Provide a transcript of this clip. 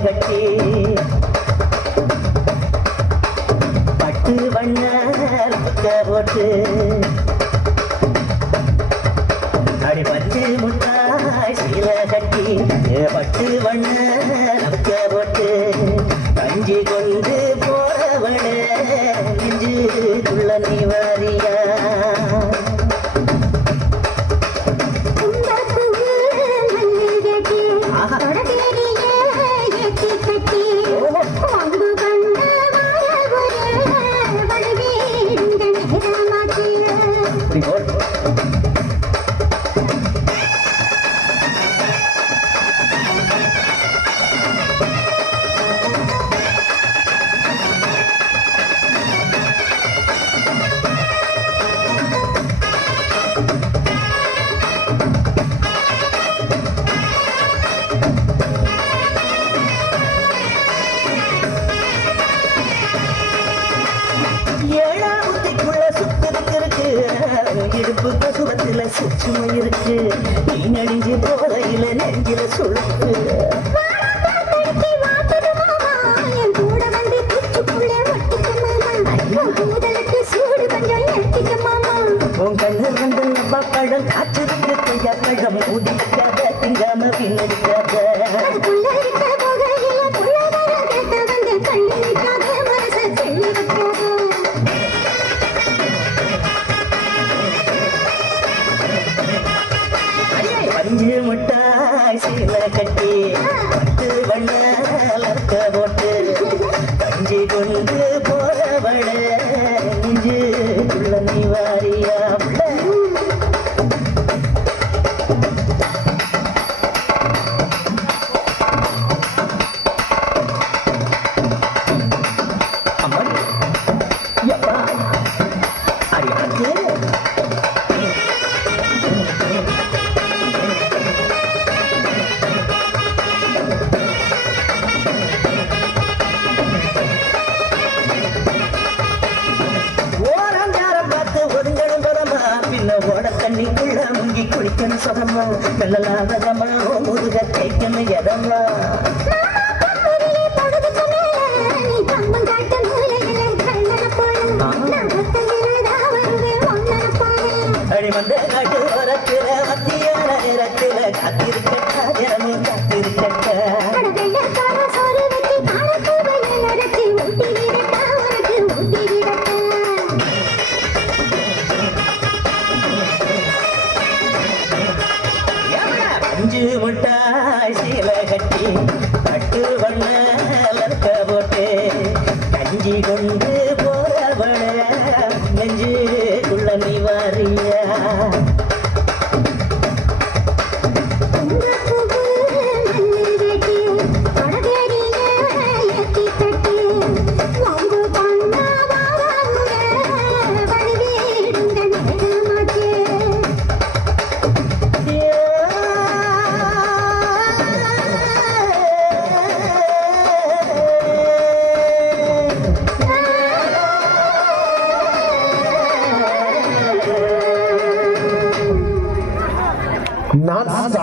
கட்டி பட்டு வண்ண போட்டு அடி பஞ்சு முட்டாய் சீல கட்டி பட்டு வண்ண போட்டு கஞ்சி கொண்டு போறவள நெஞ்சுக்குள்ள நீ வாரியா இடுப்பு கசுவத்தில சுச்சுமை இருக்கு நீ நடிஞ்சு போதையில நெஞ்சில சுழுக்கு உன் கண்ணு வந்து நம்ம பழம் காத்திருக்கு கையா பழம் ஊதிக்காத திங்காம பின்னடிக்காத பஞ்சு முட்டாய் சீல கட்டி பட்டு வண்ண போட்டு கஞ்சி கொண்டு போறவள நெஞ்சுக்குள்ள நீ வாரியா தண்ணிக்குள்ள முங்கி குளிக்கணும் சொதமா வெள்ளலாதமா முதுக தேய்க்கணும் எதமா அடி வந்த காட்டு வரத்துல மத்தியான நேரத்துல காத்திருக்கட்டா தினமும் காத்திருக்கட்டா பஞ்சு முட்டாய் சீல கட்டி பட்டு வண்ண போட்டு கஞ்சி கொண்டு போறவள நெஞ்சுக்குள்ள நீ வாரியா Non-stop.